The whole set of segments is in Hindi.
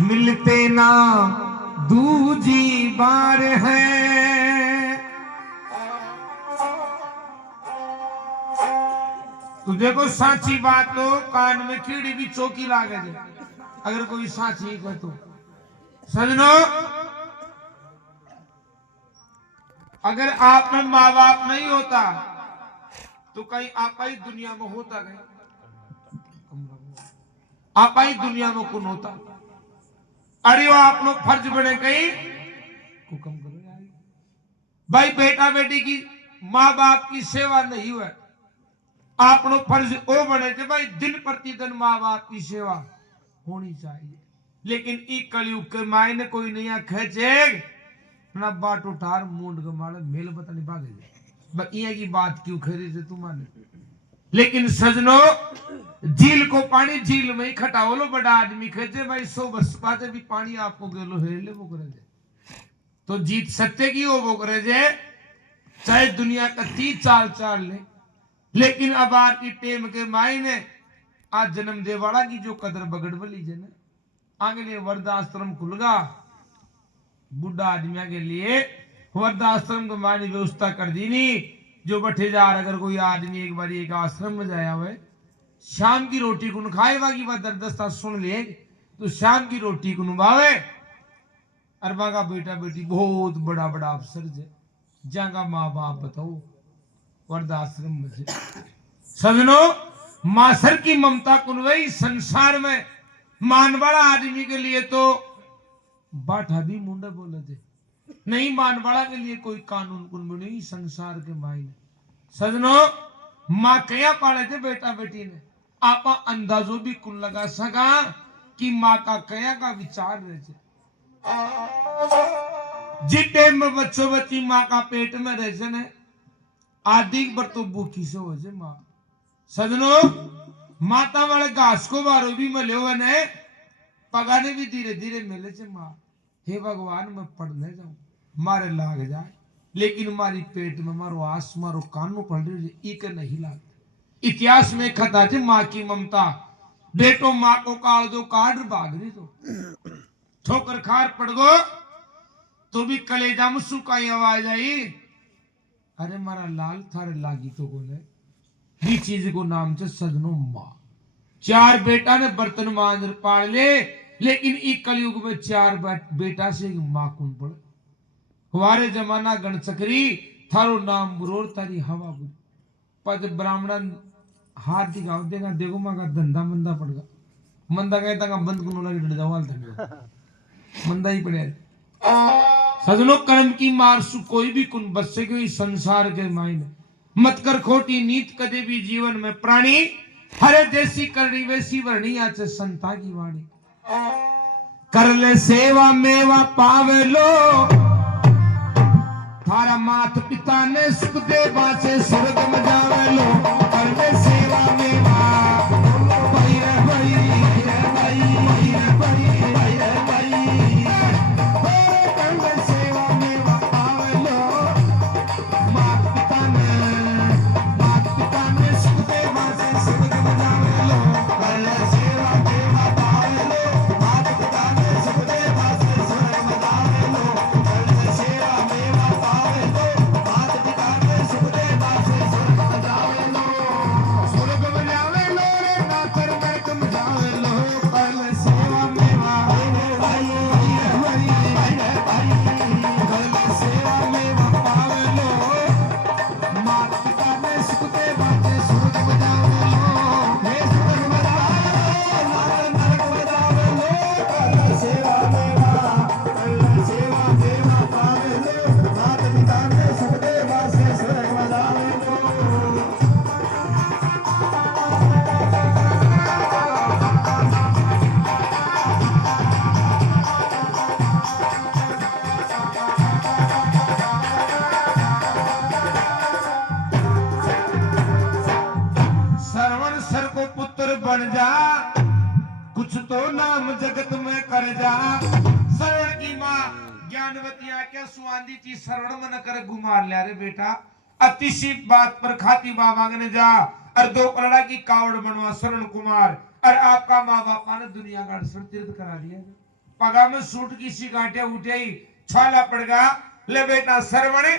मिलते ना दूजी बार है। तुझे को साची बात तो कान में कीड़ी भी चौकी लागे दे अगर कोई साची है तो सजनो, अगर आप में माँ बाप नहीं होता तो कहीं आपा ही दुनिया में होता गए, आपा ही दुनिया में कौन होता। अरे वो आप लोग फर्ज बने कहीं हुक्म करो यार भाई, बेटा बेटी की माँ बाप की सेवा नहीं हुआ, आप लोग फर्ज वो बने थे भाई दिन प्रतिदिन माँ बाप की सेवा होनी चाहिए। लेकिन ई कलयुग के मायने कोई नहीं खेचे ना बाट उठार मुंड के मारे मेल पता नहीं भागे बकिया की बात क्यों खेरी थे तुम्हारे। लेकिन सजनो, झील को पानी झील में ही खटाओ लो, बड़ा आदमी खेचे भाई 100 बस बातें भी पानी आपको गेलो हेर ले वो करे तो जीत सत्य की हो वो करे जे, चाहे दुनिया का 30 चाल चाल ले। लेकिन अब आपकी टेम के मायने आज जन्म देवाड़ा की जो कदर बगड़ बली जे ना, आगे लिए वृद्धाश्रम खुलगा बुढ़ा आदमियों के लिए, वृद्धाश्रम को मानी व्यवस्था कर दी नहीं। जो बठे जा अगर कोई आदमी एक बार एक आश्रम में जाया हुआ शाम की रोटी कुन खाए बाकी बात दरदस्ता सुन ले तो शाम की रोटी कुन बावे अरबा का बेटा बेटी बहुत बड़ा बड़ा अफसर जे जागा माँ बाप बताओ वृद्धाश्रम में से सजनो, मासर की ममता कुन वही संसार में मान बड़ा आदमी के लिए तो बाठा भी मुंडा बोले थे, नहीं मानवाड़ा के लिए कोई कानून कुन नहीं संसार के मायने। सजनो, माँ कया पाले थे बेटा बेटी ने आपा अंदाजो भी कुन लगा सका कि माँ का कया का विचार रहे थे। जिते में बच्चों बच्ची माँ का पेट में रहे ने आदि बर तो भूखी से हो जाए माँ। सजनो, माता वाले घास को बारो भी मिले हुए ने पगाने भी धीरे धीरे मिले थे माँ। हे भगवान मैं पढ़ने जाऊं मारे लाग जाए, लेकिन मारी पेट में मारो आस मारो कानू पड़ रही इके नहीं लाग। इतिहास में खता थे माँ की ममता, बेटो माँ को काल दो काट भाग रही तो ठोकर खार पड़ गो तो भी कलेजा में सुकाई आवाज आई, अरे मारा लाल थारे लागी तो बोले ये चीज को नाम से सजनो माँ। चार बेटा ने बर्तन मांझ पाल ले, लेकिन इस कलयुग में चार बेटा से मां कौन पड़े। हमारे जमाना गण चक्री थारो नाम बुरोर तारी हवा बुर पद ब्राह्मण हाथ दिखाओ देगा देखो मां का धंधा मंदा पड़गा मंदा कहता का बंद कुनो लगे डर जावाल था मंदा ही पड़े। सजनो, कर्म की मार सु कोई भी कुन बच्चे के संसार के मायने मत कर खोटी नीत कदे भी जीवन में प्राणी हरे जैसी करनी वैसी वर्णी आज संता की वाणी। कर ले सेवा मेवा पावे लो थारा मात पिता ने सुख दे बासे स्वर्ग में जावे लो। कर ले सेवा मेवा भाई रे भाई रे भाई रे भाई रे भाई कर ले सेवा मेवा पावे लो मात पिता ने सुख दे बासे स्वर्ग में जावे लो। कर ले सेवा मेवा पावे लो मात पिता ने सुख दे बासे स्वर्ग में जावे लो। कर ले सेवा मेवा पावे लो मात पिता ने सुख दे बासे स्वर्ग में जावे लो। स्वर्ग में जावे लो रे ना कर नरक में जावे लो। कर ले सेवा मेवा भाई भाई भाई कर ले सेवा मेवा पावे लो मात पिता ने सुख दे बासे स्वर्ग में जावे लो। हे स्वर्ग में जावे लो ना कर नरक में जावे लो। कर ले सेवा मेवा पावे लो मात पिता ने सुख दे बासे स्वर्ग में जावे लो। श्रवण सर को पुत्र बन जा कुछ तो नाम जगत में कर जा। श्रवण की माँ ज्ञानवती आके सुआंदी थी श्रवण मन कर घुमार लिया रे बेटा अतिशी बात पर खाती माँ मांगने जा और 2 करोड़ की कावड़ बनवा श्रवण कुमार और आपका माँ बापा ने दुनिया का तीर्थ करा दिया। पगा में सूट की सी गांठिया उठाई छाला पड़गा ले बेटा सरवण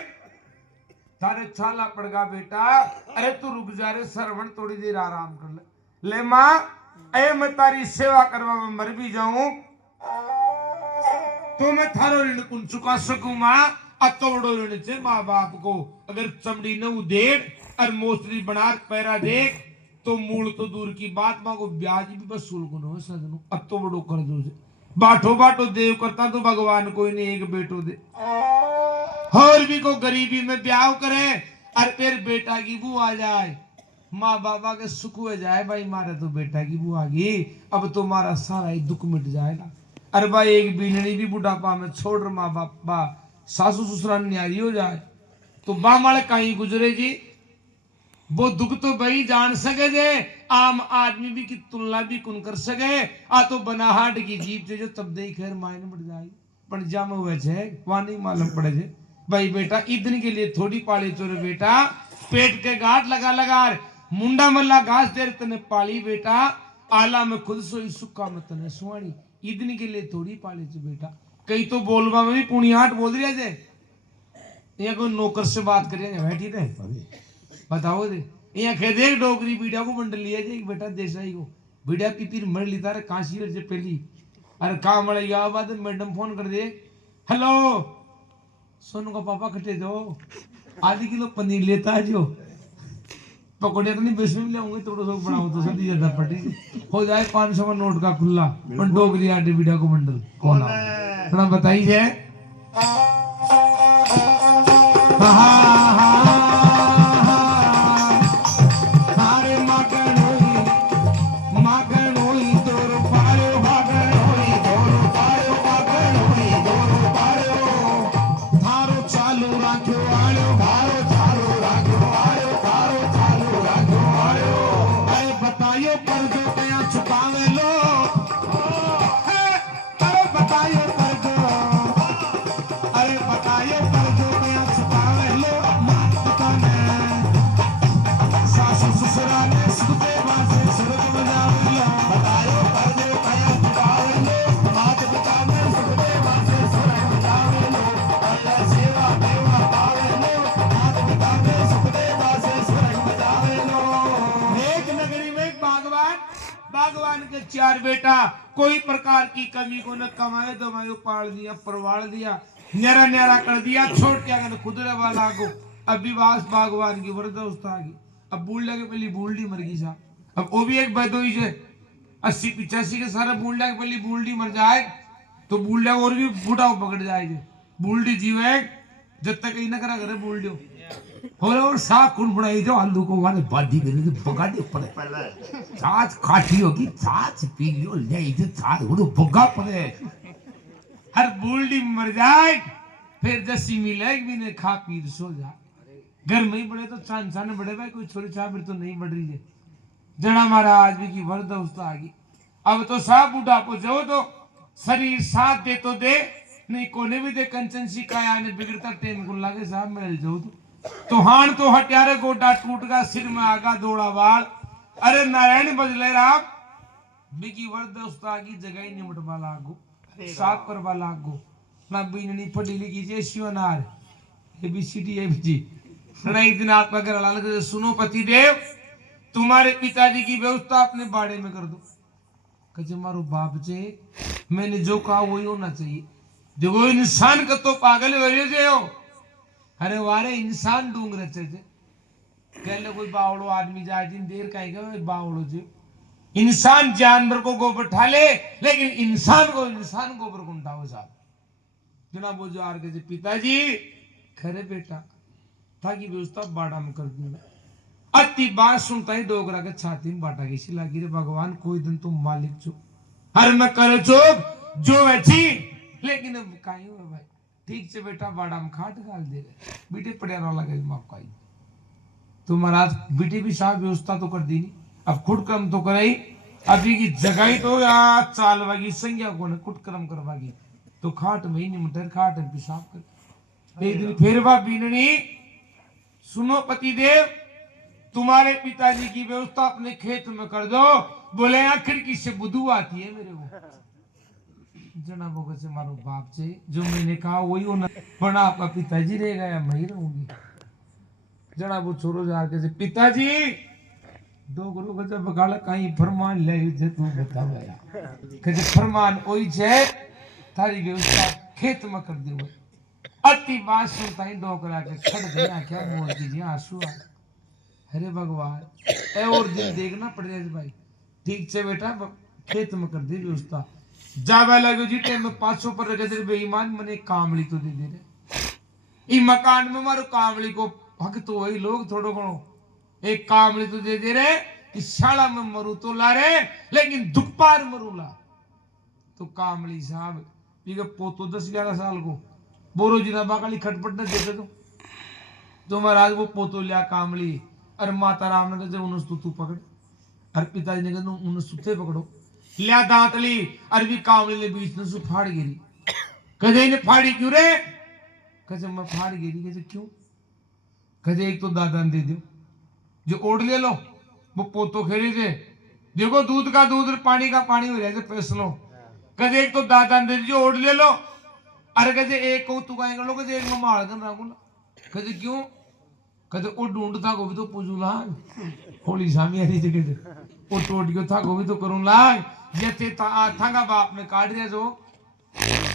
तारे छाला पड़गा बेटा अरे तू रुक जा रे सरवण थोड़ी देर आराम कर ले माँ ए मैं तारी सेवा करवा में मर भी जाऊं तो मैं थारो ऋण कुन चुका सकूं माँ अतोड़ो ऋण से माँ बाप को अगर चमड़ी न उधेड़ और मोसरी बना पैरा देख तो मूल तो दूर की बात माँ को ब्याज भी वसूल करो सजनों अतो बड़ो कर दो बाटो बाटो देव करता तो भगवान कोई नहीं एक बेटो दे और भी को गरीबी में ब्याह करे और फिर बेटा की बू आ जाए माँ बाबा के सुख हो जाए भाई मारे तो बेटा की बू आ गई अब तो मारा सारा ही दुख मिट जाएगा अरे भाई एक बीननी भी बुढ़ापा में छोड़ माँ बापा सासू ससुरा न्यारी हो जाए तो बामाले कहीं गुजरे जी वो दुख तो भाई जान सके जे आम आदमी भी की तुलना भी कुन कर सके आ तो बनाहट की जीप से जो तब दे खैर मायने बढ़ जाएगी पर जम हुए छे वहां नहीं मालूम पड़े छे भाई बेटा इतने के लिए थोड़ी पाली चोरे बेटा पेट के गांठ लगा लगा मुंडा मल्ला घास दे तने पाली बेटा आला में खुद सोई सुक्का में तने सुहानी इतने के लिए थोड़ी पाली छे बेटा कई तो बोलवा में भी पुणियाट बोल रही है ये कोई नौकर से बात करिए बैठी थे बताओ दे यहाँ कह दे डोगरी बीड़ा को मंडल लिया जे बेटा देसाई को बीड़ा की पीर मर ली तारे काशी जे पहली अरे काम वाले या बाद मैडम फोन कर दे हेलो सोनू का पापा कटे दो आधी किलो पनीर लेता जो पकौड़े तो नहीं बेच में ले आऊंगे थोड़ा सा बनाओ तो सदी ज्यादा पटी हो जाए 500 का नोट का खुला पर डोगरी आटे बीड़ा को मंडल कौन आ थोड़ा बताइए चार बेटा कोई प्रकार की कमी को न कमाए दमायो पाल दिया परवाल दिया न्यारा न्यारा कर दिया छोड़ के अगर खुदरे वाला को अब विवास भगवान की वरदोस्त आ गई अब बूढ़ा के पहली बूढ़ी मर गई साहब अब वो भी एक बदोई से 80-85 के सारा बूढ़ा के पहली बूढ़ी मर जाए तो बूढ़ा और भी बूढ़ा पकड़ जाएगी बूढ़ी जीव है जब तक ही न करा करे बूढ़ो और साफ कुन बनाई जो आलू को वाले बादी करे तो बगा दे पड़े छाछ खाटी होगी छाछ पी लियो ले इधर छाछ वो बगा पड़े हर बूढ़ी मर जाए फिर जैसी मिले भी ने खा पी सो जाए घर में ही बड़े तो चांद चांद बड़े भाई कोई छोरी छाप तो नहीं बढ़ रही है जना महाराज भी की वर्द उस्ता आ गई अब तो साफ बूढ़ा को जाओ तो शरीर साथ दे तो दे नहीं कोने भी दे कंचन सिकाया ने बिगड़ता टेम को लागे साहब मिल जाओ तो हान तो हट्यारे गोडा टूट गया सिर में आगा दौड़ा बाल अरे नारायण बजले राम बिकी वर्द उस्ता की जगह ही निमट वाला आगो साफ करवा लागो ना बीननी पढ़ी लिखी जे शिवनार ABCD ABG ना एक दिन आपका घर लाल कर सुनो पति देव तुम्हारे पिताजी की व्यवस्था अपने बाड़े में कर दो कहे मारो बाप जे मैंने जो कहा वही होना चाहिए देखो इंसान का तो पागल हो अरे वारे इंसान ढूंढ रहे थे पहले कोई बावड़ो आदमी जाए दिन देर का बावड़ो जो इंसान जानवर को गोबर उठा ले लेकिन इंसान गोबर को उठाओ साहब जनाब वो जो आर के पिताजी खरे बेटा था की व्यवस्था बाड़ा में कर दूंगा अति बात सुनता ही डोगरा के छाती में बाटा की शिला गिरे भगवान कोई दिन तुम मालिक छो हर मैं करे चुप जो अच्छी लेकिन अब काई हुआ भाई ठीक से बेटा बाड़ा में खाट गाल दे रहे बेटे पड़े रोला गई माफ काई तो महाराज बेटे भी साहब व्यवस्था तो कर दी नहीं अब खुद कर्म तो कराई अभी की जगह तो यार चाल वागी संज्ञा को ने खुद कर्म करवागी तो खाट में ही निमटर खाट में पेशाब कर एक दिन फिर बा बीननी सुनो पति देव तुम्हारे पिताजी की व्यवस्था अपने खेत में कर दो बोले यहाँ खिड़की से बुद्धू आती है मेरे को जना वो कैसे मारो बाप से जो मैंने कहा वही होना बड़ा आपका पिताजी रह गया मैं ही रहूंगी। जना वो छोरो जाके से पिताजी दो गुरु का जब गाला कहीं फरमान ले जे तू बता गया कि फरमान ओई छे थारी व्यवस्था खेत में कर दे। अति बात सुनता ही डोकरा के खड़ गया क्या मोर दीजिए आंसू आ। अरे भगवान ए और दिन देखना पड़ जाए भाई ठीक से बेटा खेत में कर दे व्यवस्था जावे लगे जी टाइम में 500 पर रखे तेरे बेईमान मने कामली तो दे दे रे ई मकान में मारो कामली को हक तो वही लोग थोड़ो घणो एक कामली तो दे दे रे इस शाला में मरू तो ला रे लेकिन दुख पार मरू ला। तो कामली साहब ये पोतो 10-11 साल को बोरो जी ना बाकाली खटपट न देते तो महाराज वो पोतो लिया कामली और माता राम ने कहा उन्हें तू पकड़ और पिताजी ने कहा उन्हें सुते पकड़ो लिया दांत ली और भी कामली ने बीच में से फाड़ गिरी। कहे ने फाड़ी क्यों रे कहे मैं फाड़ गिरी कहे क्यों कहे एक तो दादा ने दे दो जो ओढ़ ले लो वो पोतो खेली थे देखो दूध का दूध पानी का पानी हो जाए फैसलो कहे एक तो दादा ने दे जो ओढ़ ले लो अरे कहते एक को तू कहेंगे लोग कहते एक मैं मार कर रखूंगा कहते क्यों कहते वो ढूंढता को भी तो पूछू लाग होली सामी आ रही थी कहते वो टोट गयो था को भी तो करूं लाग ये थांगा बाप ने काट दिया जो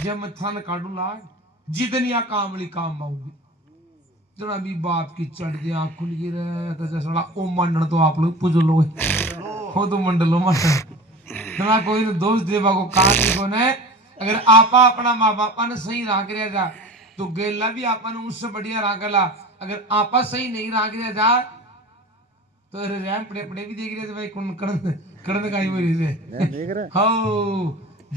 जब मैं थान काटू लाग जितनी आ कामली काम आऊंगी जना भी बाप की चढ़ गई आंख खुल गई रे कहते सड़ा ओ मंडल तो आप लोग पूछ लो हो तो मंडलो मंडल जना कोई ने दोष देवा को काम नहीं को ने अगर आपा अपना माँ बापा ने सही राख रहा जा तो गेला भी आपा ने उससे बढ़िया राखला अगर आपा सही नहीं राख रहा जा तो रैम पड़े पड़े भी देख रहे थे भाई कौन कड़न का ही बोली से देख रहे हो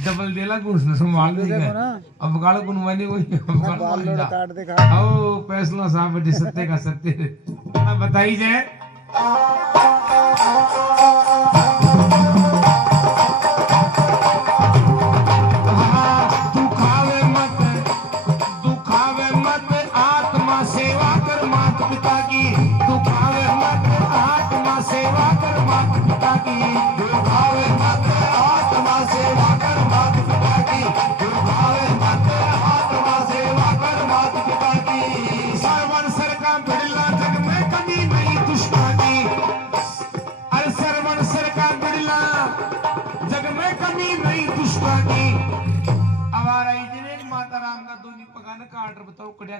डबल देला गुस ने संभाल देगा अब गाल को नुवानी कोई अब गाल काट दे खा ओ फैसला साहब बेटे सत्य का सत्य बताई जाए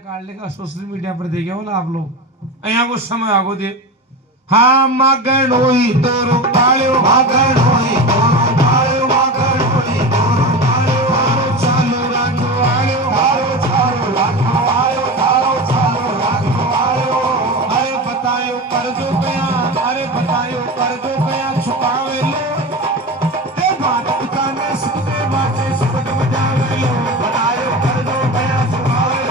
काट लेगा सोशल मीडिया पर देखे बोला आप लोग यहाँ को समय आगो दे हाँ मगन होई तोरो पालो मगन होई तोरो पालो मगन होई तोरो पालो हारो चालो राखो आयो हारो चालो राखो आयो हारो चालो राखो आयो अरे बतायो कर दो गया अरे बतायो कर दो गया छुपावे लो ए बात काने सुते बाते सुपट बजावे लो बतायो कर दो गया छुपावे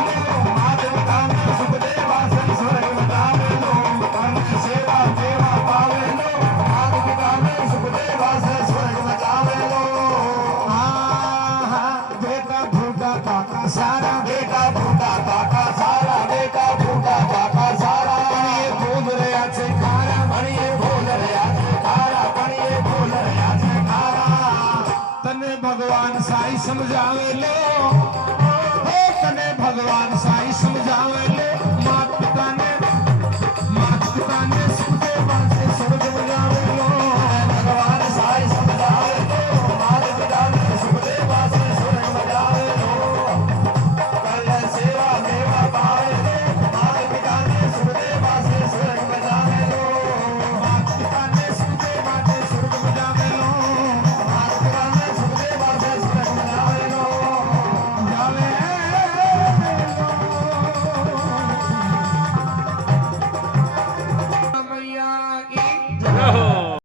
भगवान साई समझावे लो तने भगवान साई समझावे लो।